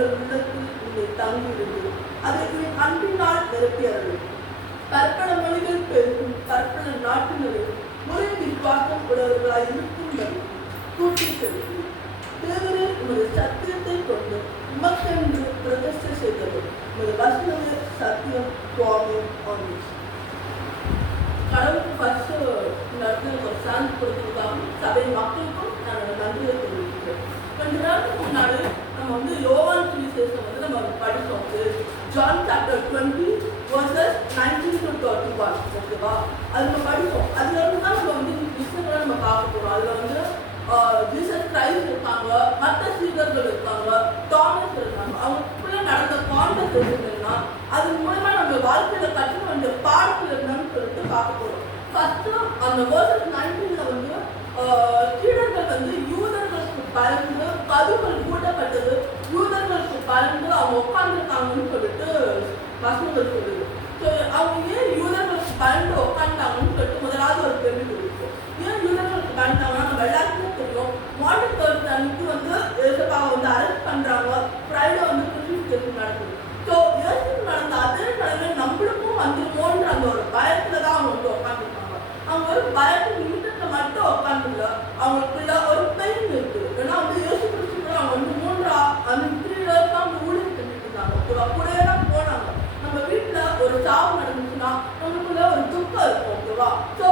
எங்கள் உள்ளத்தில் நீங்கள் தங்கியிருந்து அதை அன்பினால் நிரப்பியவர்கள் கற்பன மொழிகள் பெருகும் கற்பன நாட்டினரில் முறை விசுவாசம் உடையவர்களாய் இருக்கும்படி கூட்டி செலுத்தி தேவரே உமது சத்தியத்தை கொண்டு உமக்கென்று பிரதிஷ்டை செய்தது உமது வசனமே சத்தியம் சுவாமி கடவுளுக்கு ஃபர்ஸ்ட் இந்த இடத்துல ஒரு சான்ஸ் கொடுத்துருக்காங்க சபை மக்களுக்கும் நான் நன்றியை தெரிவிக்கிறேன். கொஞ்ச நேரத்துக்கு முன்னாடி நம்ம யோவான் சுவிசேஷம் நம்ம படித்தோம். ஜான் சாப்டர் 20 verses 19 to 31 ஓகேவா? அது நம்ம படித்தோம். அதுல இருந்து தான் நம்ம விஷயங்களை நம்ம பார்க்க போறோம். அதுல ஜீசஸ் கிரைஸ்ட் இருக்காங்க, மற்ற சீடர்கள் இருக்காங்க, தாமஸ் இருக்காங்க. அவங்களுக்குள்ள நடந்த கான்வர்சேஷன் என்ன, அது மூலமா நம்ம வாழ்க்கையில கற்றுக்க வேண்டிய பாடங்கள் என்னன்னு சொல்லிட்டு பார்க்க போறோம். ஃபர்ஸ்ட் அந்த verses 19ல சீடர்கள் யூதர்களுக்கு பயந்து கதவுகள் மூடப்பட்டது, யூதர்களுக்கு பயந்து அவங்க உட்கார்ந்துருக்காங்கன்னு சொல்லிட்டு வசனங்கள் சொல்லுது. அவங்க ஏன் யூதர்களுக்கு பயந்து உட்காந்துட்டாங்கன்னு சொல்லிட்டு முதலாவது ஒரு கேள்வி கொடுக்கும். ஏன் யூதர்களுக்கு பயந்தாங்கன்னா நம்ம எல்லாருக்குமே தெரியும். மார்னிங் தேர்ஸ்டே அன்னைக்கு ஏசப்பாவை அரெஸ்ட் பண்றாங்க, ஃப்ரைடே கிறிஸ்டியன் நடக்குது. ஸோ ஏசுக்கு நடந்த அதே நிலைமை நம்மளுக்கும் வந்துருமோன்ற அந்த ஒரு பயத்துல தான் அவங்க உட்காந்துருக்காங்க. அவங்க ஒரு பயத்து நிமிஷத்துல மட்டும் உட்காந்துல அவங்களுக்குள்ள ஒரு பெயின் இருக்குது. ஏன்னா ஏசு கிறிஸ்து அவங்க 3 years ஊழியம் செஞ்சுட்டு இருந்தாங்க. கூடவே தான் போனாங்க. நம்ம வீட்டுல ஒரு சாவு நடந்துச்சுன்னா நமக்குள்ள ஒரு துக்கம் இருக்கும். ஓகேவா? ஸோ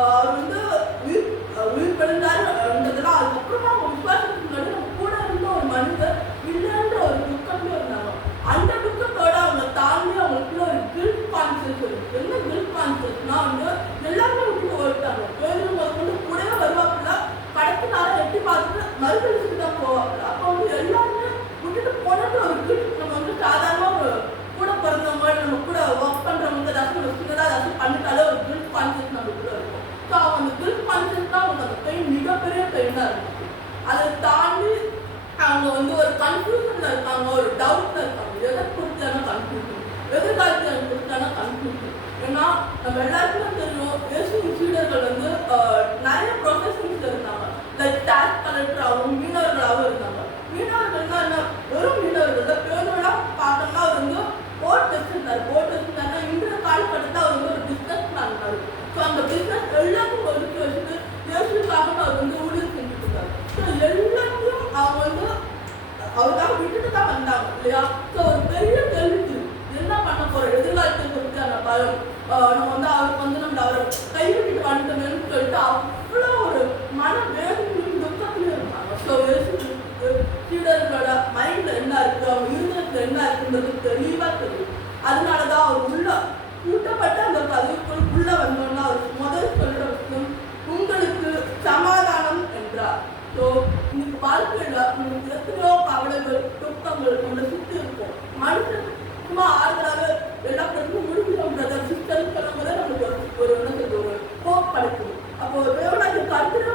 அவர் உயிர் பெழுந்தாருன்றதுலாம் அதுக்கப்புறமா அவங்க விசுவாசத்துக்கு முன்னாடி நம்ம கூட இருந்த ஒரு மனிதர் இல்லைன்ற ஒரு துக்கத்துல இருந்தாங்க. அந்த துக்கத்தோட அவங்க தாண்டி அவங்களுக்குள்ள ஒரு கில்ட் கான்சியஸ் இருக்கு. என்ன கில்ட் கான்சியஸ்னா எல்லாருமே விட்டு ஓடிட்டாங்க. பேருந்து கூடவே வருவாப்புல, கடைசி நாளை எட்டி பார்த்துட்டு மறுபடிச்சுட்டு தான் போவாப்புல. அப்போ எல்லாருமே விட்டுட்டு போனது ஒரு கில்ட். நம்ம சாதாரணமா கூட பிறந்தவங்க, நம்ம கூட ஒர்க் பண்றவங்க ஏதாச்சும் சின்னதாக ஏதாச்சும் பண்ணிட்டாலே ஒரு கில்ட் கான்சியஸ் நம்ம கூட இருக்கும். ஸோ அவங்க அந்த கில்ட் கான்சியஸ் தான் அவங்க அந்த பெயின் மிகப்பெரிய பெயினாக இருந்துச்சு. அதை தாண்டி அவங்க ஒரு கன்ஃபியூஷன்ல இருக்காங்க, ஒரு டவுட்ல இருக்காங்க. எதை குறித்தான கன்ஃபியூஷன், எதிர்காலத்தை குறித்தான கன்ஃபியூஷன். ஏன்னா நம்ம எல்லாருக்குமே தெரியும், இயேசுவின் சீடர்கள் நிறைய ப்ரொஃபஷன்ஸ் இருந்தாங்க. லைக் டாக்ஸ் கலெக்டராகவும் மீனவர்களாகவும் இருந்தாங்க. மீனவர்கள்னா என்ன, வெறும் மீனவர்கள் பேருலாம் பார்த்தோம்னா அவர் போட் வச்சிருந்தார். போட் வச்சிருந்தாருன்னா இன்றைய காலகட்டத்தில் அவர் ஒரு பிஸ்னஸ் மேன் இருந்தார். ஸோ அந்த பிஸ்னஸ் எல்லாத்தையும் ஒதுக்கி வச்சுட்டு இயேசுக்காக அவர் ஊழியம் செஞ்சுட்டு இருந்தார். ஸோ எல்லாத்தையும் அவங்க அவருக்காக விட்டுட்டு தான் வந்தாங்க இல்லையா? ஸோ ஒரு பெரிய கேள்வி, என்ன பண்ண போறோம், எதிர்காலத்தை குறித்தான பயம். நம்ம அவருக்கு நம்ம அவரை கைவிட்டு வந்துட்டோம்னு சொல்லிட்டு அவ்வளோ ஒரு மன வேதனையும் துக்கத்திலும் இருந்தாங்க. ஸோ சீடர்களோட மைண்ட்ல என்ன இருக்கு, அவங்க இருதயத்துல என்ன இருக்குன்றது தெளிவா தெரியும். அதனாலதான் அவர் உள்ள கூட்டப்பட்ட அந்த கதைக்குள் உள்ள வந்தோம்னா அவர் முதல் சொல்ற விஷயம் உங்களுக்கு சமாதானம் என்றார். ஸோ இன்னைக்கு வாழ்க்கையில உங்களுக்கு எத்தனையோ கவலைகள் துக்கங்கள் உங்களை சுற்றி இருக்கும். மனுஷன் சும்மா ஆறுதலாக எல்லா பிரச்சனையும் முடிக்கிறோம்ன்றத சிஸ்டம் சொல்லும் போதே நமக்கு ஒரு ஹோப் கிடைக்கும். அப்போ தேவனாகிய கர்த்தரே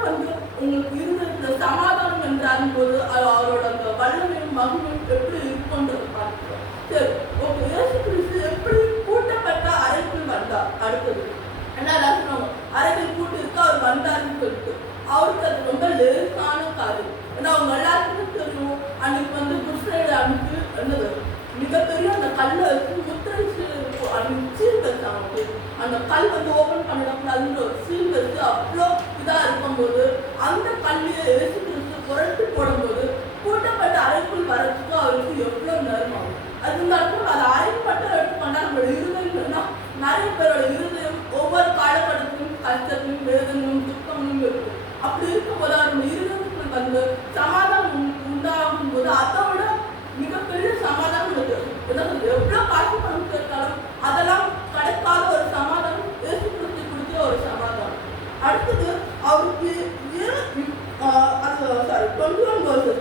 உங்களுக்கு இருந்த சமாதானம் என்றாரும் போது அவரோட அந்த வல்லமையும் மகிமையும் எப்படி இருக்கும்ன்றது பார்க்கிறோம். சரி, ஓகே. இயேசு கிறிஸ்து எப்படி கூட்டப்பட்ட அறைக்குள் வந்தார்? அடுத்தது என்ன சொன்னாங்க, அறைகள் கூட்டு இருக்கு அவர் வந்தாருன்னு சொல்லிட்டு அவருக்கு அது ரொம்ப லேசான காரியம். ஏன்னா அவங்க எல்லாருக்குமே தெரியும், அன்னைக்கு குட் ஃப்ரைடே அன்னைக்கு என்னது மிகப்பெரிய அந்த கல்லை வச்சு முத்திரை இருக்கும். அன்னைக்கு சீல் வச்சாங்க. அந்த கல் ஓபன் பண்ணிடக்கூடாதுன்ற ஒரு சீல் வச்சு அவ்வளோ இதாக இருக்கும்போது அந்த கல்லையை இயேசு கிறிஸ்து புரட்டி போடும்போது கூட்டப்பட்ட அறைக்குள் வரத்துக்கு அவருக்கு எவ்வளோ நேரம் ஆகும். அது இந்த இடத்துல அதை அறைப்பட்டு எடுத்துக்கொண்டா நம்மளோட இருதயம்னா நிறைய பேரோட இருதயம் ஒவ்வொரு காலகட்டத்திலும் கஷ்டத்திலும் வேதனையும் துக்கமும் இருக்கும். அப்படி இருக்கும்போது நம்ம இருதயத்துக்கு சமாதானம் உண்டாகும் போது அதை விட மிகப்பெரிய சமாதானம் இருக்கு. எவ்வளோ காசு பணம் கேட்டாலும் அதெல்லாம் கிடைக்காத ஒரு சமாதானம் இயேசு கிறிஸ்து கொடுக்கிற ஒரு சமாதானம். அடுத்தது அவருக்கு அது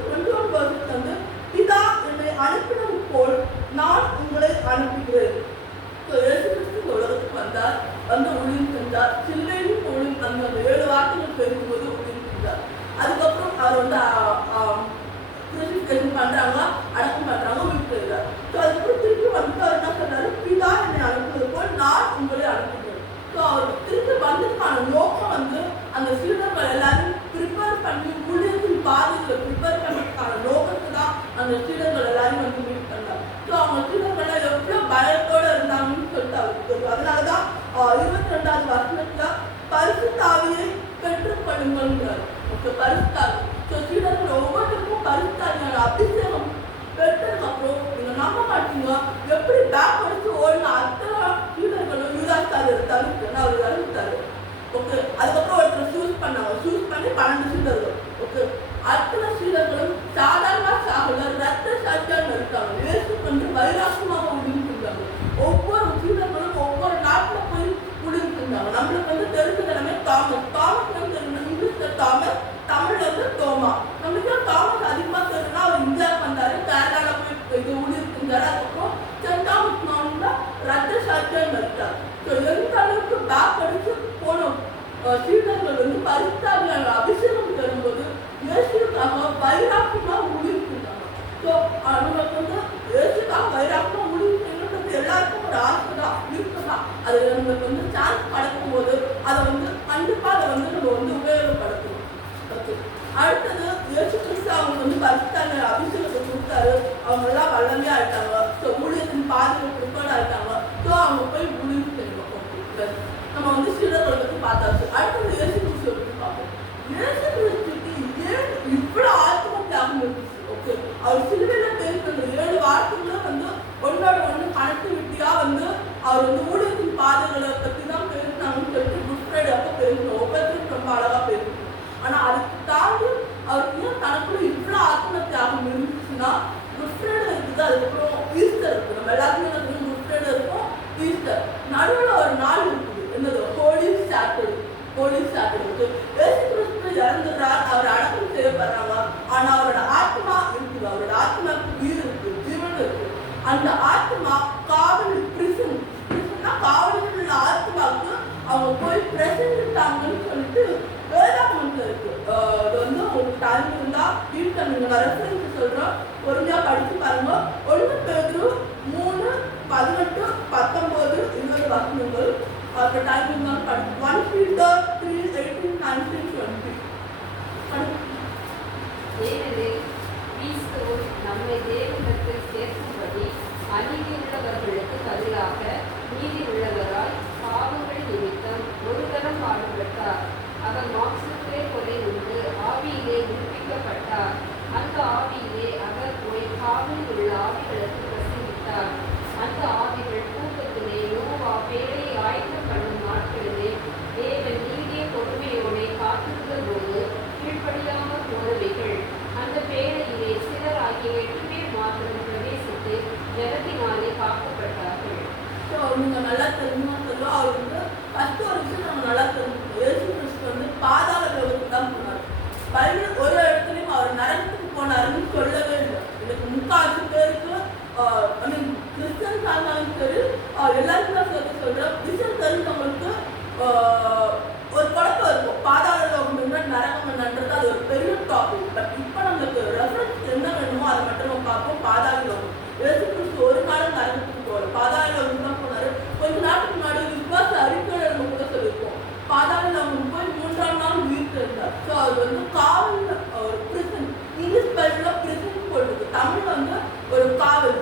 21 verses பிதா என்னை அனுப்பினது போல் நான் உங்களை அனுப்புகிறேன். இயேசு கிறிஸ்து உலகத்துக்கு வந்தார், ஊழியம் செஞ்சார். சில்லையும் ஊழியம் அந்த 7 வார்த்தைகள் பெருகும்போது ஊழியம் செஞ்சார். அதுக்கப்புறம் அவர் கிறிஸ்டிஃபிகேஷன் பண்றாங்க, அடக்கம் பண்றாங்க, விட்டுறாரு. ஸோ அதுக்கப்புறம் திருப்பி அவர் என்ன சொல்றாரு, பிதா என்னை அனுப்புவது போல் நான் உங்களை அனுப்புகிறேன். ஸோ அவர் திருப்பி வந்ததுக்கான நோக்கம் அந்த சீடர்கள் எல்லாரும் ப்ரிப்பேர் பண்ணி ஊழியத்தின் பாதைகளை ப்ரிப்பேர் பண்ணுறதுக்கான நோக்கத்துக்கு தான் அந்த சீடர்கள் எல்லாரும் போகுது. அதனாலதான் 22வது வசனத்துல பரிசுத்த ஆவியை பெற்றுக்கொள்ளுங்கள்ங்கிறார். பரிசுத்த ஆவி. சீடர்கள் ஒவ்வொருத்தருக்கும் பரிசுத்த ஆவியான அபிஷேகம் பெற்றதுக்கு அப்புறம் நீங்க நம்ப மாட்டீங்க, எப்படி பேக் அடிச்சு ஓடின அத்தனை சீடர்களும் யூதாஸ்காரியரை தவிர்த்து அவர் அறிவித்தாரு. அதுக்கப்புறம் ஒருத்தர் சூஸ் பண்ணாங்க. சூஸ் பண்ணி 12 சீடர்கள். அத்தனை சீடர்களும் சாதாரண சாகல, ரத்த சாட்சியாக இருக்காங்க. இயேசு வந்து வைராக்கியமாக முடிஞ்சிருந்தாங்க. ஒவ்வொரு சீடர்களும் ஒவ்வொரு நாட்டுல போய் முடிஞ்சிருந்தாங்க. நம்மளுக்கு வந்து தெரிஞ்ச கிழமை தாமஸ். தாமஸ் வந்து இங்கிலீஷ்ல தாமஸ், தமிழ்ல வந்து தோமா. நம்மளுக்கு தாமஸ் அதிகமா தெரியும்னா அவர் இந்தியாவுக்கு வந்தாரு, கேரளால போய் இது முடிஞ்சிருந்தாரு. அதுக்கப்புறம் சென்ட் தாமஸ் மாவட்டம்ல ரத்த சாட்சியாக இருக்காரு. எந்த அளவுக்கு பேக் அடிச்சு போனோம் சீடர்கள் வந்து பரிசுத்த அபிஷேகம் தரும்போது இயேசுக்காக வைராக்கியமா முடிவுறாங்க. நமக்கு வந்து இயேசுக்காக வைராக்கியமா முடிவு செய்யணுன்றது எல்லாருக்கும் ஒரு ஆசை தான், இருக்குதான். அது நம்மளுக்கு வந்து சான்ஸ் கிடைக்கும் போது அதை வந்து கண்டிப்பா அதை வந்து நம்ம வந்து உபயோகப்படுத்தணும். அடுத்தது இயேசு கிறிஸ்து அவங்க வந்து பரிசுத்த அபிஷேகத்தை கொடுத்தாரு. அவங்க எல்லாம் வல்லமையா ஆயிட்டாங்க. ஊழியத்தின் பாதையில ப்ரிப்பேர்ட் ஆயிட்டாங்க. அவங்க போய் முடிவு செய்யணும். நம்ம வந்து சீடர்களை பத்தி பார்த்தாச்சு. அடுத்தது இயேசு கிறிஸ்துவை பத்தி பார்ப்போம். இயேசு கிறிஸ்துக்கு ஏன் இவ்வளவு ஆத்ம தியாகம் இருந்துச்சு? அவர் சிலுவையில பேசுறது 7 வார்த்தைகளும் வந்து ஒன்னோட ஒண்ணு கனெக்டிவிட்டியா வந்து அவர் வந்து ஊழியத்தின் பாதைகளை பத்தி தான் பேசினாங்கன்னு சொல்லிட்டு குட் ஃப்ரைடே அப்போ பேசணும். ஒவ்வொருத்தரும் ரொம்ப அழகா பேசணும். ஆனா அதுக்கு தாண்டி அவருக்கு ஏன் தனக்குள்ள இவ்வளவு ஆத்ம தியாகம் இருந்துச்சுன்னா, குட் ஃப்ரைடே இருக்குது, அதுக்கப்புறம் ஈஸ்டர் இருக்கு. நம்ம எல்லாருமே குட் ஃப்ரைடே இருக்கும், ஈஸ்டர். நடுவில் ஒரு நாள் இருக்குது, என்னது ஹோலி சாட்டர்டே. ஹோலி சாட்டர்டே இயேசு கிறிஸ்து இறந்துடுறார், அவர் அடக்கம் செய்யப்படுறாங்க. ஆனா அவரோட ஆத்மா இருக்குது, அவரோட ஆத்மாவுக்கு உயிர் இருக்கு, ஜீவன் இருக்கு. அந்த ஆத்மா காவல் பிரிசன்னா காவலில் உள்ள ஆத்மாவுக்கு அவங்க போய் பிரசன்ட்டாங்கன்னு சொல்லிட்டு வேதாகமத்துல இருக்கு. இது வந்து உங்களுக்கு டைம் இருந்தா வீட்டுல நீங்க ரெஃபரன்ஸ் சொல்றோம், பொறுமையா படிச்சு பாருங்க. 1 பேதுரு 3:18, 19, 20 வசனங்கள். அந்த டைம் இருந்தாலும் படிச்சு 1 Peter 3:18, 19, 20. ஏனெனில் கிறிஸ்து நம்மை தேவனிடத்தில் சேர்க்கும்படி அநீதி உள்ளவர்களுக்கு பதிலாக நீதி உள்ளவராய் பாவங்கள் நிமித்தம் ஒரு தரம் பாடுபட்டார். அவர் மாம்சத்திலே கொலை உண்டு, ஆவியிலே உயிர்ப்பிக்கப்பட்டார். அந்த ஆவியிலே அவர் போய் காவலில் உள்ள ஆவிகளுக்கு பிரசங்கித்தார். அந்த ஆவிகள் கூட்டத்திலே நோவா பேழையை ஆயத்தம் பண்ணும் நாட்களிலே தேவன் நீடிய பொறுமையோடு காத்திருந்த போது கீழ்ப்படியாமல் போனவைகள். அந்த பேழையிலே சிலர் ஆகிய 8 பேர் மாத்திரம் பிரவேசித்து ஜலத்தினாலே காக்கப்பட்டார்கள். நீங்க நல்லா தெரியுமா சொல்லுவோம். அவர் வந்து ஃபர்ஸ்ட் ஒரு விஷயம் நம்ம நல்லா தெரிஞ்சுக்கணும். இயேசு கிறிஸ்து வந்து பாதாள லோகத்துக்கு தான் போனார். பைபிள் ஒரு இடத்துலையும் அவர் நரகத்துக்கு போனாருன்னு சொல்லவே இல்லை. எனக்கு 3/4 பேருக்கு கிறிஸ்டியன்ஸ் ஆனாலும் சரி, எல்லாருக்கும் நான் சொல்றேன், விஷயம் தெரிஞ்சவங்களுக்கு ஒரு குழப்பம் இருக்கும். பாதாள லோகம் என்ன, நரகம் என்னன்றது அது ஒரு பெரிய டாபிக். பட் இப்போ நம்மளுக்கு ரெஃபரன்ஸ் என்ன வேணுமோ அதை மட்டும் நம்ம பார்ப்போம். பாதாள லோகம் இயேசு கிறிஸ்து ஒரு காலம் நரகத்துக்கு போகல, பாதாள லோகம் தான் போனாரு. கொஞ்ச நாட்டுக்கு முன்னாடி விசுவாச அறிக்கையில நம்ம கூட சொல்லியிருக்கோம், பாதாள லோகம் போய் 3ஆம் நாள் உயிர் தெரிந்தார். ஸோ அது வந்து காவல், ஒரு பிரிசன். இங்கிலீஷ் பைபிள்ல பிரிசன் போட்டுருக்கு, தமிழ் வந்து ஒரு காவல்.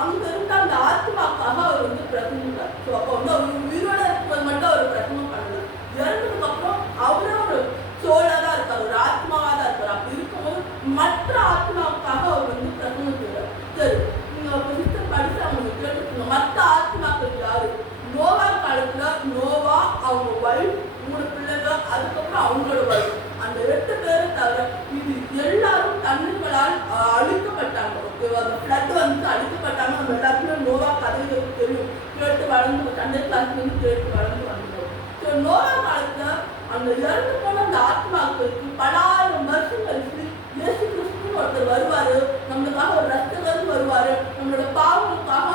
அங்க இருந்த அந்த ஆத்மாக்காக அவர் வந்து பிரசங்கிட்டார். ஸோ அப்போ வந்து அவர் உயிரோட இருக்கும்போது மட்டும் அவர் பிரசங்கம் பண்ணல, இறந்ததுக்கு அப்புறம் அவரே ஒரு சோழா தான் இருக்கார், ஒரு ஆத்மாவா தான் இருக்கார். அப்படி இருக்கும்போது மற்ற ஆத்மாவுக்காக அவர் வந்து பிரசங்கம் செய்வார். சரி, நீங்க சிஸ்டம் படிச்சு அவங்க கேட்டுக்கோங்க, மற்ற ஆத்மாக்கள் யாரு? நோவா காலத்துல நோவா, அவங்க வைஃப், 3 பிள்ளைகள், அதுக்கப்புறம் அவங்களோட வைஃப், அந்த 8 பேரை தவிர இது எல்லாரும் தண்ணீர்களால் அழிக்கப்பட்டாங்க. அந்த ஃப்ளட் வந்து அழிக்கப்பட்டாங்க. நம்ம எல்லாருக்குமே நோவா கதைகளுக்கு தெரியும், கேட்டு வளர்ந்து சண்டை கிளாஸ்ல கேட்டு வளர்ந்து வந்தோம். ஸோ நோவா காலத்துல அந்த இறந்து போன அந்த ஆத்மாக்களுக்கு பலாயிரம் வருஷம் கழிச்சு இயேசு கிறிஸ்துன்னு ஒருத்தர் வருவாரு, நம்மளுக்காக ஒரு ரத்தகர் வருவாரு, நம்மளோட பாவங்களுக்காக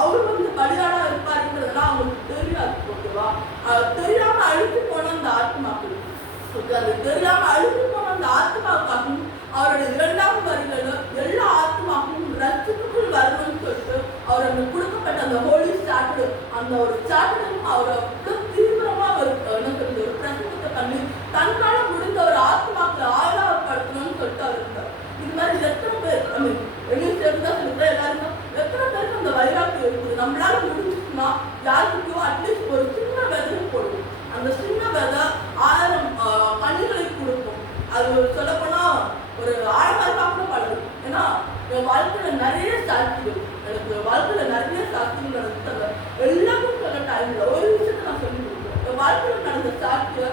அவரு வந்து பலியாடா இருப்பாருங்கிறதெல்லாம் அவங்களுக்கு தெரியாது. ஓகேவா? தெரியாம அழித்து போன அந்த ஆத்மாக்கள், அது தெரியாம அழித்து போன அந்த ஆத்மாவுக்காகவும் அவருடைய 2ஆம் வருகையில எல்லா ஆத்மாக்களும் ரத்தத்துக்குள் வரணும்னு சொல்லிட்டு அவர் அந்த கொடுக்கப்பட்ட அந்த ஹோலி சாட்டர்டே, அந்த ஒரு சாட்டர்டே அவரை தீவிரமா அவர் என்ன சொல்றது, ஒரு பிரசங்கத்தை பண்ணி தன்னால முடிந்த ஒரு ஆத்மாக்களை ஆதாரப்படுத்தணும்னு சொல்லிட்டு அவர் இருந்தார். இது மாதிரி எத்தனை பேர் வெளியே சேர்ந்தா சொல்லிட்டு எல்லாருக்கும் எத்தனை பேருக்கு அந்த வைராக்கியம் இருக்குது? நம்மளால முடிஞ்சுச்சுன்னா இருந்துச்சுன்னா யாருக்கிட்டையோ அட்லீஸ்ட் ஒரு சின்ன விதை போடும். அந்த சின்ன விதை 1000 கனிகளை கொடுக்கும். அது சொல்லப்போனா ஒரு ஆழமரமாக வளரும். ஏன்னா என் வாழ்க்கையில நிறைய சாட்சிகள், எனக்கு வாழ்க்கையில நிறைய சாட்சிகள் நடந்துட்டாங்க. எல்லாருக்கும் சொல்ல டைம்ல ஒரு விஷயத்த நான் சொல்லி கொடுக்குறேன். என் வாழ்க்கையில நடந்த சாட்சிய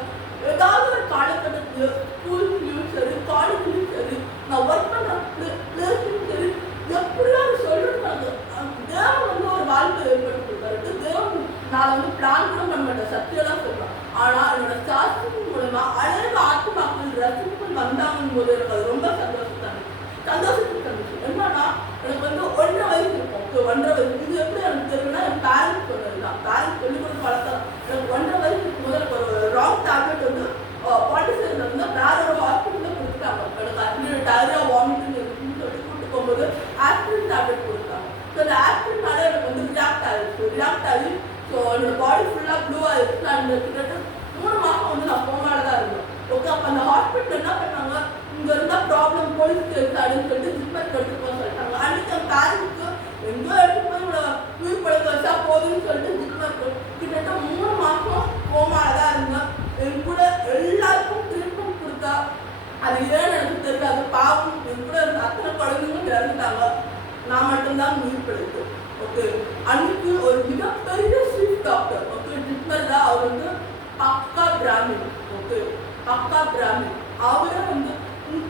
ஏதாவது ஒரு காலகட்டத்துல ஸ்கூல்லையும் சரி, காலேஜ்லயும் சரி, நான் ஒர்க் பண்ற பிளேஸ்லயும் சரி, எப்படியாவது சொல்லிருக்காங்க. தேவன் வந்து ஒரு வாழ்க்கை ஏற்படுத்தி கொடுத்தாரு. தேவன் நான் பிளான் கூட பண்ண மாட்டேன், சத்தியெல்லாம் சொல்றேன். ஆனா என்னோட சாட்சியின் மூலமா அநேக ஆத்மாக்கள் ரசிப்புகள் வந்தாங்கன்னு போது எனக்கு அது ரொம்ப சந்தோஷத்துக்கு தந்துச்சு. என்னன்னா எனக்கு 1.5 வயசு இருக்கும். 1.5 வயசு இது எப்படி எனக்கு தெரியும்னா என் பேரண்ட்ஸ் சொன்னதுதான். பேரண்ட்ஸ் சொல்லி கொடுத்து வளர்த்தா. எனக்கு 1.5 வயசு இருக்கும் போது எனக்கு ஒரு ராங் டேப்லெட் பாண்டிச்சேரியில் வேற ஒரு ஹாஸ்பிட்டல்ல கொடுத்துட்டாங்க. எனக்கு ஆக்சுவலி டயரியா வாமிட்டிங் இருக்குன்னு சொல்லி கூட்டு போகும்போது ஆஸ்பிரின் டேப்லெட் கொடுத்தாங்க. ஸோ அந்த ஆஸ்பிரினால எனக்கு ரியாக்ட் ஆகி ஸோ என்னோட பாடி ஃபுல்லாக ப்ளூ ஆயிடுச்சு. அந்த கிட்டத்தட்ட 3 மாதம் நான் கோமால தான் இருந்தேன். ஓகே, அப்போ அந்த ஹாஸ்பிட்டல் என்ன பண்ணாங்க, இங்கே இருந்தால் ப்ராப்ளம் போலீஸ் கேஸ் அப்படின்னு சொல்லிட்டு ஜிப்மருக்கு எடுத்து போக சொல்லிட்டாங்க. அன்னைக்கு என் பேரண்ட்ஸுக்கு எங்கோ எடுத்து போய் இவ்வளோ உயிர் பழக்க வச்சா போதுன்னு சொல்லிட்டு ஜிப்மருக்கு கிட்டத்தட்ட 3 மாதம் கோமால தான் இருந்தேன். என் கூட எல்லாருக்கும் ட்ரீட்மெண்ட் கொடுத்தா அது ஏன் எனக்கு தெரியாது. பாவம் என் கூட இருந்த அத்தனை குழந்தைங்களும் இறந்துட்டாங்க. நான் மட்டும்தான் உயிர் பழித்து. ஓகே, அன்னைக்கு ஒரு மிகப்பெரிய சீஃப் டாக்டர், ஓகே, ஜிப்மர் தான். அவர் பக்கா பிராமின். ஓகே, பக்கா பிராமின். அவரே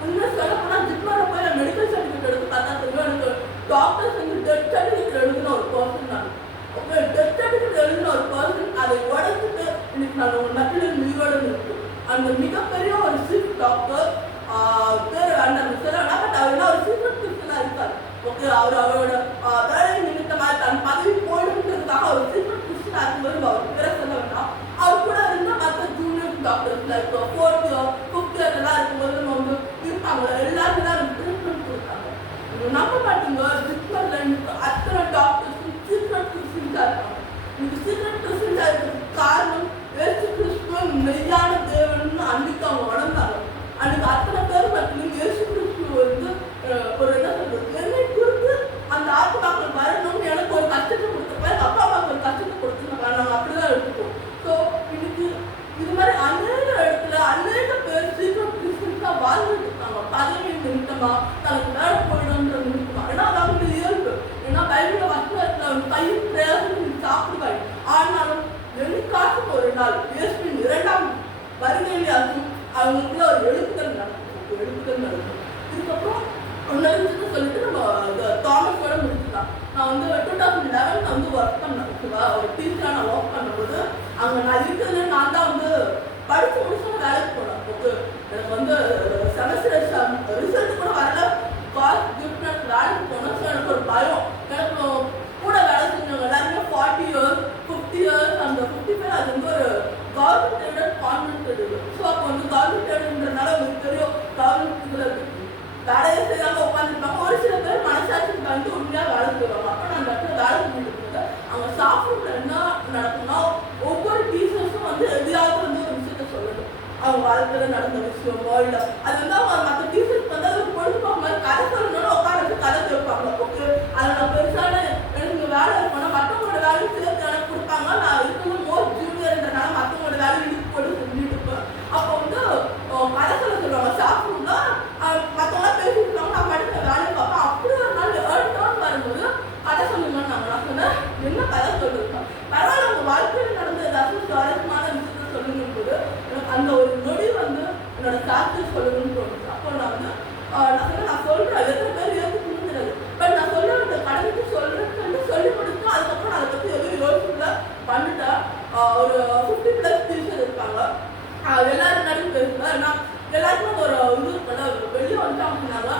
இன்னும் சொல்ல போனா ஜிப்மரை போய் மெடிக்கல் சர்டிஃபிகேட் எடுத்து பார்த்தா தெரியும். எனக்கு டாக்டர்ஸ் டெத் சர்டிஃபிகேட் எழுதின ஒரு பர்சன் நான். ஓகே, டெத் சர்டிஃபிகேட் எழுதின ஒரு பர்சன் அதை உடைச்சிட்டு இன்னைக்கு நான் ஒரு மத்தியில் உயிரோடு இருக்கு. அந்த மிகப்பெரிய ஒரு சீஃப் டாக்டர் பேர் வேண்டாம் சொல்லலாம், பட் அவர் என்ன ஒரு சீக்ரெட் கிறிஸ்டியனா இருக்காரு. ஓகே, அவரோட வேலை நிமித்தமாக தன் பதவி போயிடுன்றதுக்காக ஒரு சீக்ரெட் கிறிஸ்டியனா இருக்கும்போது அவர் பேரை சொல்ல வேண்டாம். அவர் கூட இருந்தால் மற்ற junior doctors like 4th year 5th இயர்லாம் இருக்கும்போது நம்ம இருப்பாங்க. எல்லாருமே தான் ட்ரீட்மெண்ட் கொடுத்தாங்க. நம்ப மாட்டீங்க, ஜிப்மர்ல அத்தனை டாக்டர்ஸும் சீக்ரெட் கிறிஸ்டியன்ஸா இருக்காங்க. இன்னைக்கு சீக்ரெட் கிறிஸ்டியன்ஸா இருக்கிறதுக்கு காரணம் இயேசு கிறிஸ்துவ மெய்யான தேவன் அன்னைக்கு அவங்க வளர்ந்தாங்க. அன்னைக்கு அத்தனை பேர் பார்த்தீங்கன்னா இயேசு கிறிஸ்துவ ஒரு என்ன சொல்றது, என்னை குறித்து அந்த ஆத்மாக்கள் வரணும்னு எனக்கு ஒரு கஷ்டத்தை கொடுத்தப்ப எங்கள் அப்பா அம்மாவுக்கு ஒரு கஷ்டத்தை கொடுத்துருக்காங்க. நாங்கள் அப்படிதான் எடுத்துப்போம். ஸோ இன்னைக்கு இது மாதிரி அநேக இடத்துல அநேக பேர் சீக்கிரம் கிறிஸ்டின்ஸா வாழ்ந்துட்டு இருக்காங்க. பதவி நிமித்தமா, தனக்கு வேலை போயிடும்ன்ற நிமித்தமா. ஏன்னா அது அவங்க இயல்பு. ஏன்னா பைபிள வசனத்துல கையும் பிரயாசம் சாப்பிடுவாங்க. ஆனாலும் என்னைக்காச்சும் ஒரு நாள் இயேசுவின் 2ஆம் வருகையிலும் அவங்களுக்குள்ள ஒரு எழுப்புதல் நடக்கும். இதுக்கப்புறம் ஒன்னு சொல்லிட்டு நம்ம தாமஸோட முடிச்சுக்கலாம். நான் 2011 ஒர்க் பண்ணேன். ஓகேவா, ஒரு டீச்சரா நான் ஒர்க் பண்ணும்போது அங்க நான் இருக்கிறது நான் தான் படிச்சு முடிச்சு வேலைக்கு போனேன். ஓகே, எனக்கு செமஸ்டர் ரிசல்ட் கூட வரல. காஸ்ட் கிஃப்ட் வேலைக்கு போனேன். ஸோ எனக்கு ஒரு பயம். எனக்கு கூட வேலை செஞ்சவங்க எல்லாருமே 40 years 50 years அந்த 55 அது ஒரு கவர்மெண்ட் எய்டட் கான்வென்ட் இருக்கு. ஸோ அப்போ கவர்மெண்ட் எய்டுன்றதுனால உங்களுக்கு தெரியும், கவர்மெண்ட் இதில் வேலையை செய்யாம உட்காந்துருப்பாங்க. ஒரு சில பேர் மனசாட்சிக்கு வந்து உண்மையாக வேலை செய்வாங்க. அப்போ நான் அந்த இடத்துல வேலை செஞ்சுட்டு இருந்தேன். அவங்க சாப்பிட்ற என்ன நடக்கும்னா ஒவ்வொரு டீச்சர்ஸும் எதையாவது ஒரு விஷயத்த சொல்லணும். அவங்க வாழ்க்கையில நடந்த விஷயமோ இல்லை அது அவங்க மற்ற டீச்சர்ஸ் அது ஒரு பொழுதுபோக்கு மாதிரி கதை சொல்லணும்னு உட்கார வச்சு கதை கேட்பாங்க. ஓகே, அதில் நான் பெருசான எனக்கு வேலை இருக்கணும்னா மற்றவங்களோட வேலையும் சேர்த்து எனக்கு கொடுப்பாங்க. நான் இருக்கிறது மோஸ்ட் ஜூனியர்ன்றனால மற்றவங்களோட வேலையை இழுத்து போட்டு செஞ்சுட்டு இருப்பேன். அப்போ கதை சொல்ல சொல்லுவாங்க. சாப்பிடும்னா மற்றவங்களாம் பேசிட்டு இருக்காங்க, நான் படிக்கிற வேலையை பார்ப்பேன். அப்படி ஒரு நாள் ஏர்ன் வரும்போது கதை சொல்லுங்கன்னு நான் சொன்னேன். என்ன கதை சொல்லிருக்கேன், பரவாயில்ல உங்க வாழ்க்கையில் நடந்த ஏதாவது சுவாரஸ்யமான விஷயத்த சொல்லுங்க போது எனக்கு அந்த ஒரு நொடி என்னோட சாட்சி சொல்லணும்னு தோணுச்சு. அப்போ நான் சொல்றேன், எத்தனை பேர் ஏற்றுக்கணும்னு தெரியாது. பட் நான் சொல்ல வேண்டிய கடமைக்கு சொல்றேன்னு சொல்லி கொடுத்து அதுக்கப்புறம் நான் அதை பற்றி எதுவும் யோசிக்கல பண்ணிட்டேன். ஒரு 50+ டீச்சர் இருப்பாங்க. எல்லாரும் நடுவில் பேசுவேன். நான் எல்லாருக்கும் ஒரு இது வெளியே வந்துட்டாங்க.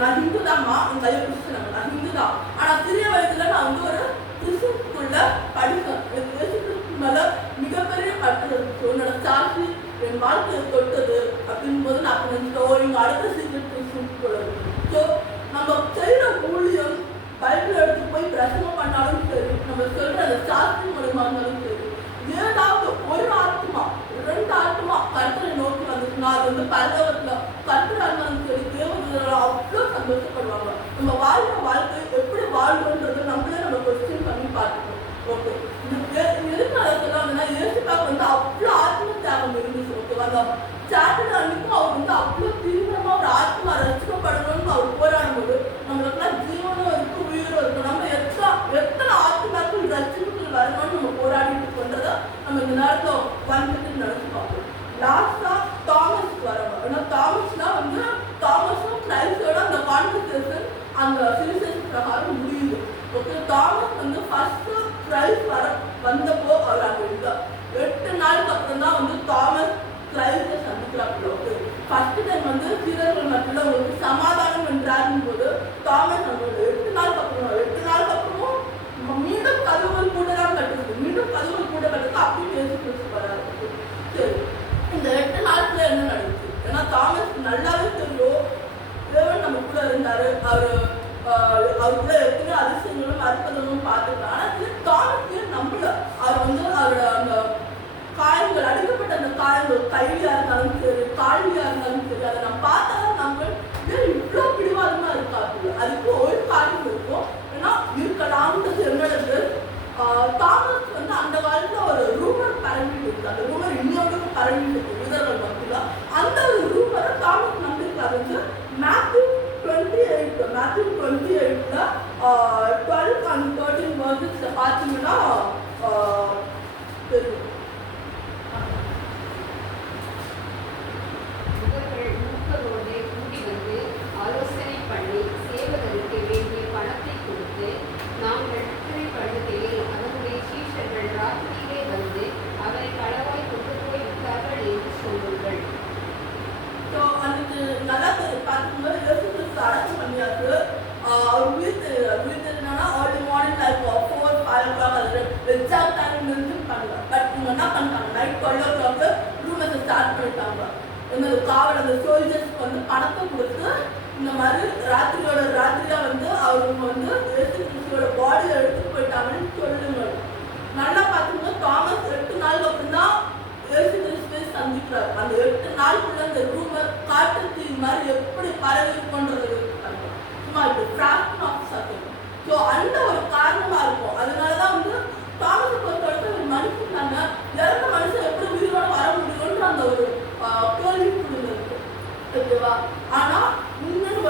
நான் ஹிந்து தான்மா, என் கையை பிடிச்சினாங்க. நான் ஹிந்து தான். ஆனால் சிறிய வயசுல நான் ஒரு கிறிஸ்டின் ஸ்கூல்ல படித்தேன். எனக்கு இயேசு கிறிஸ்து மேல மிகப்பெரிய பற்று இருந்துச்சு. உன்னோட சாட்சி என் வாழ்க்கையை தொட்டது அப்படின் போது நான் நினைச்சிட்டோம் இங்கே அடுத்த சீக்கிரம் கிறிஸ்டின் ஸ்கூல். ஸோ நம்ம செய்கிற ஊழியம் பைபிள் எடுத்து போய் பிரசவம் பண்ணாலும் சரி, நம்ம சொல்ற அந்த சாட்சி மூலமா இருந்தாலும் சரி, ஏதாவது ஒரு ஆத்மா 2 ஆத்மா கர்த்தரை நோக்கி வந்துச்சுன்னா அது பரலோகத்துல கர்த்தரா இருந்தாலும் சரி, தேவதூதர்கள் அவ்வளோ சந்தோஷப்படுவாங்க. நம்ம வாழ்க்கை எப்படி வாழ்றோன்றது நம்மளே நம்ம கொஸ்டின் பண்ணி பார்த்துக்கணும். கான்செப்ட் நினைச்சு பார்ப்போம். லாஸ்டா தாமஸ் வராங்க. ஏன்னா தாமஸ்னா வந்து தாமஸும் கிரைஸ்டோட அந்த கான்வர்சேஷன் அந்த சிவிலைசேஷன் பிரகாரம் முடியுது. ஓகே, தாமஸ் வந்து ஃபர்ஸ்ட் கிரைஸ்ட் வந்தப்போ அவர் அங்கே இருந்தார். 8 நாளுக்கு அப்புறம் தான் வந்து தாமஸ் கிரைஸ்டை சந்திக்கிறாங்க. ஓகே, ஃபர்ஸ்ட் டைம் வந்து சீடர்கள் மத்தியில் உங்களுக்கு சமாதானம் என்றாரும் போது தாமஸ் அங்கே 8 நாளுக்கு அப்புறமும் மீண்டும் கதவுகள் கூட தான் கட்டுது. மீண்டும் கதவுகள் கூட கட்டுது. அப்படி பேசி பேசி வராது. சரி, இந்த 8 நாட்கள் என்ன நடந்துச்சு? ஏன்னா தாமஸ் நல்லாவே தெரியும் தேவன் நம்ம கூட இருந்தாரு. அவருக்குள்ள எத்தனை அதிசயங்களும் அற்புதங்களும் பார்த்துருக்காரு. ஆனால் தாமஸ் நம்பல. அவர் வந்து அவரோட அந்த காயங்கள், அடிக்கப்பட்ட அந்த காயங்கள், கைலியா இருந்தாலும் சரி, காலியா இருந்தாலும் சரி, அதை நம்ம பார்த்தாலும் நம்ம இவ்வளோ பிடிவாதமா இருக்காது. அதுக்கு ஒரு காரணம் இருக்கும். ஏன்னா இருக்கலாம்ன்றது என்னது, தாமஸ் வந்து அந்த காலத்துல ஒரு ரூமர் பரவிட்டு இருக்கு. அந்த ரூமர் இன்னொரு பரவிட்டு இருக்கு யூதர்கள் மத்தியில. அந்த ஒரு ரூமரை தாமஸ் நம்பியிருக்காரு. மேத்யூ 28ல 12 and 13 verses பார்த்தீங்கன்னா தெரியும். ஆலோசனை பண்ணி சேவகருக்கு வேண்டிய பணத்தை கொடுத்து நாங்கள் படுக்கையில் அவருடைய சீஷர்கள் ராத்திரியிலே வந்து அவரை களவாய் கொண்டு போய் விட்டார்கள் என்று சொல்லுங்கள். ஸோ அதுக்கு நல்லா பார்க்கும்போது இயேசு கிறிஸ்து அடக்கம் பண்ணியாச்சு. அவர் வீட்டு என்னன்னா ஏர்லி மார்னிங் லைக் 4-5 o'clock அது எக்ஸாக்ட் டைம் மென்ஷன் பண்ணல. பட் இவங்க என்ன பண்ணிட்டாங்க, நைட் 12 o'clock ரூமை ஸ்டார்ட் பண்ணிட்டாங்க. என்னது காவல் அந்த சோல்ஜர்ஸ்க்கு வந்து பணத்தை கொடுத்து இந்த மாதிரி ராத்திரியா வந்து அவங்க வந்து இயேசு கிறிஸ்துவோட பாடியை எடுத்துட்டு போயிட்டாங்கன்னு சொல்லுங்க. நல்லா பார்த்தீங்கன்னா தாமஸ் 8 நாளுக்கு அப்புறம் தான் இயேசு கிறிஸ்துவை சந்திக்கிறார். அந்த 8 நாளுக்குள்ள அந்த ரூமர் காட்டுத்தீ மாதிரி எப்படி பரவி கொண்டது சும்மா இப்படி ஃப்ராக்ஷன் ஆஃப் செகண்ட். ஸோ அந்த ஒரு காரணமா இருக்கும். அதனாலதான் வந்து தாமஸை பொறுத்தவரைக்கும் ஒரு மனுஷன் தாங்க, இறந்த மனுஷன் எப்படி உயிரோட வர முடியும்ன்ற அந்த ஒரு கேள்வி இருக்கு. ஓகேவா? ஆனா இன்னும்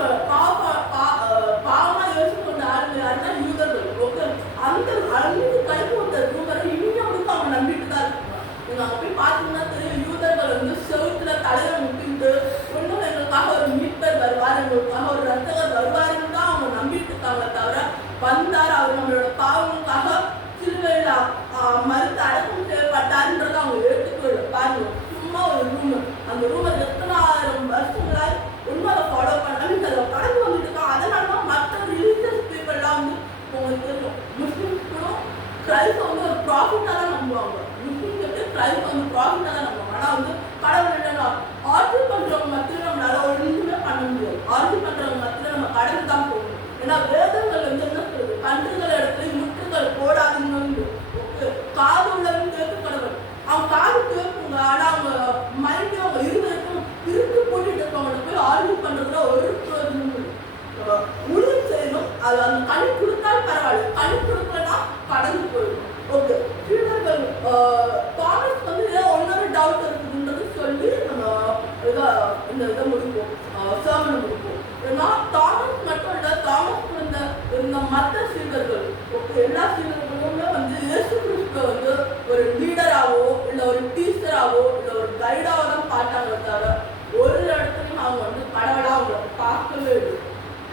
பாவமா யோசிச்சு கொண்ட ஆளுங்க யாருன்னா யூதர்கள். ஓகே, அந்த அன்னைக்கு கைக்கு வந்த ரூமரை இன்னும் அவங்க நம்பிட்டு தான் இருக்காங்க. நீங்க அங்க போய் பார்த்தீங்கன்னா தெரியும், யூதர்கள் வந்து செவுத்துல தலையை முட்டிட்டு இன்னும் எங்களுக்காக ஒரு மீட்பர் வருவார், எங்களுக்காக ஒரு ரத்தகர் வருவாருன்னு தான் அவங்க நம்பிட்டு இருக்காங்க. தவிர வந்தார், அவர் நம்மளோட பாவங்களுக்காக சிலுவையில மறுத்து அடக்கம் செய்யப்பட்டாருன்றதை அவங்க ஏற்றுக்கொள்ள பாருங்க. சும்மா ஒரு ரூமர், அந்த ரூமர் எத்தனை 1000 வருஷங்களாய் உண்மை அதை ஃபாலோ பண்ணாலும் அதை கடந்து வந்துட்டு இருக்கான். அதனாலதான் மற்ற ரிலீஜியஸ் பீப்புள்லாம் வந்து உங்களுக்கு தெரியும், முஸ்லிம்ஸ் கூட கிரைஸ்ட் வந்து ஒரு ப்ராஃபிட்டா தான் நம்புவாங்க. முஸ்லிம்ஸ் வந்து கிரைஸ்ட் வந்து ப்ராஃபிட்டா தான் நம்புவாங்க. ஆனா வந்து கடவுள் என்னன்னா ஆர்ஜி பண்றவங்க மத்தியில நம்மளால ஒரு நிமிஷமே பண்ண முடியாது. ஆர்ஜி பண்றவங்க மத்தியில நம்ம கடந்து தான் போகணும். ஏன்னா வேதங்கள் வந்து என்ன சொல்லுது, கன்றுகள் இடத்துல முற்றுகள் போடாதீங்க. ஓகே, காது உள்ளவங்க கேட்க கடவுள், அவங்க காது கேட்புங்க. ஆனா அவங்க மைண்ட் அவங்க இருவருக்கும் இருக்கு போட்டுட்டு இருக்கவங்க போய் ஆர்ஜி பண்றதுல ஒரு ஊழியம் செய்யணும். அது அந்த கனி கொடுத்தாலும் பரவாயில்ல, கனி கொடுக்கலன்னா கடந்து போயிடும். ஓகே, சீடர்கள் தாமஸ் வந்து ஒன்னொரு டவுட் இருக்குதுன்றது சொல்லி நம்ம இந்த இதை முடிப்போம், சர்மனை முடிப்போம். ஏன்னா தாமஸ் மட்டும் இல்லை, தாமஸ் இருந்த மற்ற சீடர்கள், ஓகே, எல்லா சீடர்களுமே வந்து இயேசு கிறிஸ்துவை வந்து ஒரு லீடராகவோ இல்லை ஒரு டீச்சராகவோ இல்லை ஒரு கைடாவோ தான் பார்த்தாங்க. தவிர ஒரு இடத்துலையும் அவங்க வந்து கடவுளாக அவங்க பார்க்கவே இல்லை.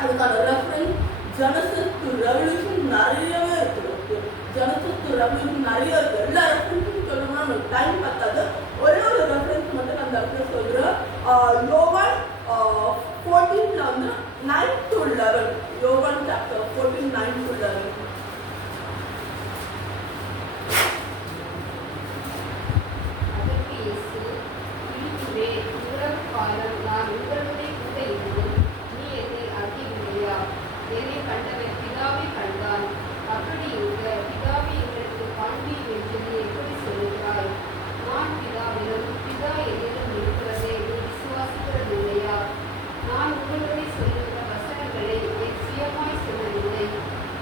அதுக்கான ரெஃபரன்ஸ் ஜெனசிஸ் டு ரெவல்யூஷன் நிறையவே இருக்குது. ஜெனசிஸ் டு ரெவல்யூஷன் நிறைய இருக்கு. எல்லா ரெஃபரன்ஸும் சொல்லணும்னா நமக்கு டைம் பத்தாது. ஒரே ஒரு ரெஃபரன்ஸ் மட்டும் நான் அந்த இடத்துல சொல்கிறேன். யோவான் 14ல வந்து 9 to 11, யோவான் சாப்டர் 14 9 to 11. அதற்கு இயேசு, பிலிப்புவே, இவ்வளவு காலம் நான் உங்களுடைய கூட இருந்தும் நீ என்னை அறியவில்லையா? என்னை கண்டவன் பிதாவை கண்டான். அப்படி இருக்க பிதாவை எங்களுக்கு காண்பீர் என்று நீ எப்படி சொல்லுகிறாய்? நான் பிதாவிலும் பிதா என்னிலும் இருக்கிறதே நீ விசுவாசிக்கிறது இல்லையா? நான் உங்களுடைய சொல்லுகிற வசனங்களை என் சுயமாய் சொல்லவில்லை.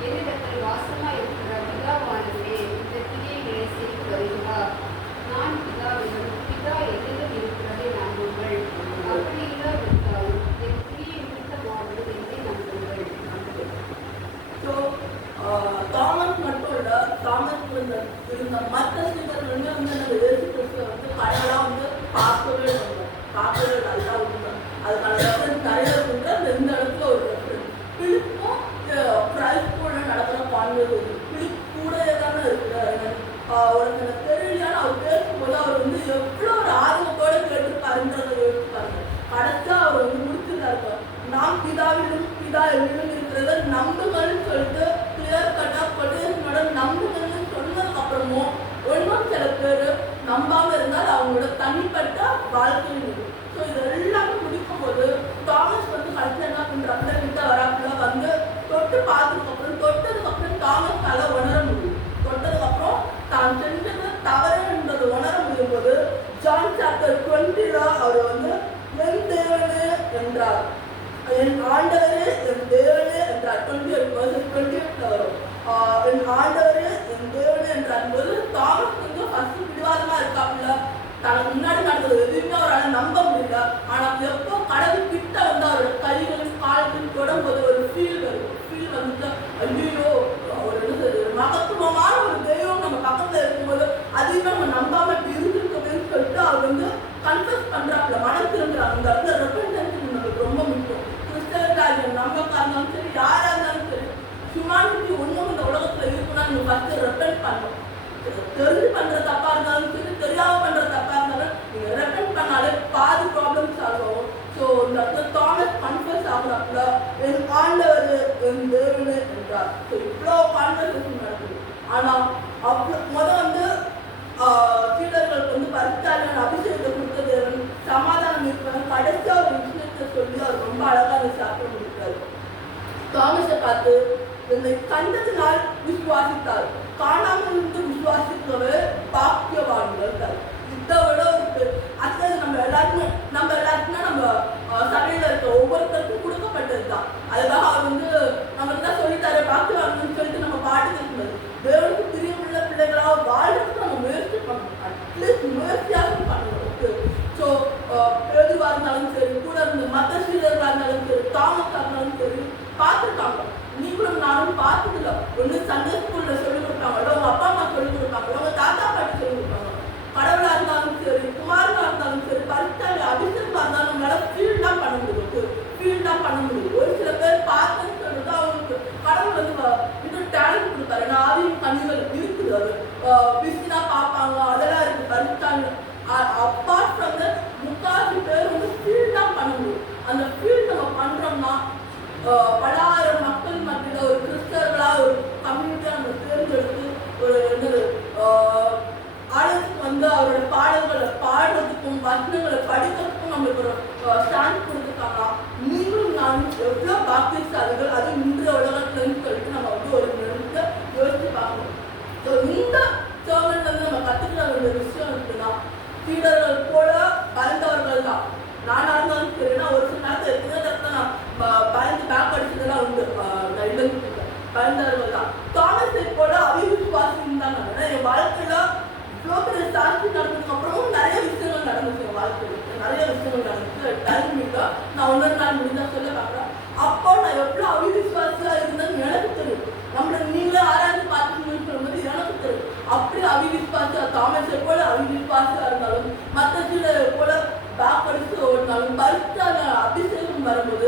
என்னிடத்தில் வாசமாய் இருக்கிற பிதாவானவரே இந்த கிரியைகளை செய்து வருகிறார். நான் பிதாவிலும் பிதா என்னிலும் இருக்கிறதை நம்புங்கள். அப்படி இல்லாவிட்டால் என் கிரியை நிமித்தமாவது என்னை நம்புங்கள். ஸோ தாமஸ் மட்டும் இல்லை, தாமஸ் இருந்த மற்ற சீடர்களுமே வந்து நம்ம இயேசு கிறிஸ்துவை வந்து ஏதாவது நம்புங்கள்னு சொல்லிட்டு கிளியர் கட்டா கொட்டேஷனோட நம்புங்கள்னு சொன்னதுக்கு அப்புறமும் ஒன்றும் சில பேர் நம்பாம இருந்தால் அவங்களோட தனிப்பட்ட வாழ்க்கை. ஸோ இது எல்லாமே முடிக்கும் போது தாமஸ் வந்து கடைசியில் என்ன பண்றாப்புல கிட்ட வராப்புல வந்து தொட்டு தொட்டதுக்கு அப்புறம் தாமஸ்னால உணர முடியும். தொட்டதுக்கு அப்புறம் தான் செஞ்சது தவறுன்றது உணர முடியும் போது ஜான் சாப்டர் 20 அவர் வந்து என் தேவனே என்றார், என் ஆண்டவரே என் தேவனே என்றார். 28 வரும். என் ஆண்டவரே என் தேவனே என்றார் போது தாமஸ் வந்து ஃபர்ஸ்ட் பிடிவாதமா இருக்காப்புல. தனக்கு முன்னாடி நடந்தது எதுவுமே அவரால் நம்ப முடியல. ஆனா எப்போ கடவுள் கிட்ட வந்து அவரோட கைகளும் கால்களும் தொடும்போது ஒரு ஃபீல் வரும். ஃபீல் வந்துட்டு ஐயோ ஒரு மகத்துவமான ஒரு தெய்வம் நம்ம பக்கத்துல இருக்கும்போது அதையுமே நம்ம நம்பாம இருந்துருக்கோமேன்னு சொல்லிட்டு அவர் வந்து கன்ஃபஸ் பண்றாப்புல, மனம் திரும்புறாங்க. அந்த இடத்துல ரெப்ரசன்டேஷன் நம்மளுக்கு ரொம்ப முக்கியம். கிறிஸ்தவர்களாக நமக்காக இருந்தாலும் சரி, யாரா இருந்தாலும் சரி, ஹியூமானிட்டி ஒன்றும் இந்த உலகத்துல இருக்குன்னா நீங்க ஃபர்ஸ்ட் ரெப்ரண்ட் பண்ணணும். தெரிஞ்சு பண்ற தப்பா இருந்தாலும் சரி, தெரியாம பண்ற தப்பா இருந்தாலும் நீங்க ரெப்ரண்ட் பண்ணாலே பாதி ப்ராப்ளம் சால்வ் ஆகும். ஸோ இந்த இடத்துல தாமஸ் கன்ஃபஸ் ஆகுறாப்புல, என் ஆண்டவர் என் தேவனே என்றார். ஸோ இவ்வளோ கான்வர்சேஷன் நடக்குது. ஆனா வந்து சீடர்களுக்கு வந்து பரிசுத்தாவியான அபிஷேகத்தை கொடுத்த தேவன் சமாதானம் இருப்பாங்க. கடைசியா ஒரு விஷயத்தை சொல்லி அவர் ரொம்ப அழகா அந்த சாப்பிட முடியாது. தாமஸை பார்த்து என்னை கண்டதினால் விசுவாசித்தார், காணாமல் இருந்து விசுவாசித்தவர் பாக்கியவான்கள். இதை விட இருக்கு. அத்தனை நம்ம எல்லாருக்குமே நம்ம சபையில இருக்க ஒவ்வொருத்தருக்கும் கொடுக்கப்பட்டது தான். அதுக்காக அவர் வந்து நம்மளுக்கு தான் சொல்லித்தாரு பாக்கியவான்கள்னு சொல்லிட்டு நம்ம பாட்டு கேட்கக்கூடாது. தேவனுக்கு பிரியமுள்ள பிள்ளைகளாக வாழ்றதுக்கு நம்ம முயற்சி பண்ணணும். அட்லீஸ்ட் முயற்சியாக பண்ணணும். ஸோ பேதுவா இருந்தாலும் சரி, கூட இருந்த மற்ற சீடர்களாக இருந்தாலும் சரி, தாமஸா இருந்தாலும் சரி பார்த்துருக்காங்க. நீங்களும் நானும் பார்த்ததில்ல. ஒன்று சண்டே ஸ்கூல்ல சொல்லிக் கொடுப்பாங்க, உங்க அப்பா அம்மா சொல்லிக் கொடுப்பாங்க, உங்க தாத்தா பாட்டி சொல்லிக் கொடுப்பாங்க. கடவுளா இருந்தாலும் சரி, குமாரனா இருந்தாலும் சரி, பரிசுத்தாவிய அபிஷேகமா இருந்தாலும் நம்மளால ஃபீல் தான் பண்ண முடியும். ஒரு சில பேர் பார்த்தேன்னு சொல்லிட்டு அவங்களுக்கு கடவுள் வந்து இன்னும் டேலண்ட் கொடுத்தாரு. ஏன்னா ஆவியும் கண்ணுகள் இருக்குது. அது பிஸினா பார்ப்பாங்க, அதெல்லாம் இருக்கு பரிசுத்தாவிய. அப்பார்ட் ஃப்ரம் த முக்காசி பேர் வந்து ஃபீல் தான் பண்ண முடியும். அந்த ஃபீல் நம்ம பண்றோம்னா பலாயிரம் மக்கள் மத்தியில் ஒரு கிறிஸ்தவர்களா ஒரு கம்யூனிட்டியா நம்ம தேர்ந்தெடுத்து ஒரு ஆளுக்கு வந்து அவரோட பாடல்களை பாடுறதுக்கும் வசனங்களை படிக்கிறதுக்கும் நம்மளுக்கு ஒரு ஸ்டாண்ட் கொடுத்துருக்காங்க. நீங்களும் நானும் எவ்வளோ பாக்கியசாலிகள், அது இன்றைய உலகத்துலன்னு சொல்லிட்டு நம்ம வந்து ஒரு நிமிஷத்தை யோசிச்சு பார்க்கணும். ஸோ இந்த சர்மன்ல வந்து நம்ம கற்றுக்கிற ஒரு விஷயம் இருக்குன்னா, சீடர்கள் போல பயந்தவர்கள் தான். நானா இருந்தாலும் சரினா ஒரு சில நேரத்தில் எத்தனை நேரத்தில் நான் பயந்து பேக் அடிச்சதெல்லாம் உண்டு. பயந்தவர்கள் தான். தாமஸை போல அவிசுவாசின்னு தான் நான். என் வாழ்க்கையில இவ்வளோ பெரிய சாட்சி நடந்ததுக்கு அப்புறமும் நிறைய விஷயங்கள் நடந்துச்சு. என் வாழ்க்கையில் நிறைய விஷயங்கள் நடந்துச்சு. டைம் இல்லை, நான் ஒன்றரை நாள் முடிஞ்சா சொல்ல பார்க்குறேன். அப்போ நான் எவ்வளோ அவிசுவாசியா இருந்தேன்னு எனக்கு தெரியும். நம்மளை நீங்களே ஆராய்ச்சி பார்த்துக்கணும்னு சொல்லும்போது எனக்கு தெரியும். அப்படி அவிசுவாசியா, தாமஸை போல அவிசுவாசியா இருந்தாலும், மற்ற சீடரை போல பேக் அடிச்சு ஓடினாலும், பரிசுத்தான அபிஷேகம் வரும்போது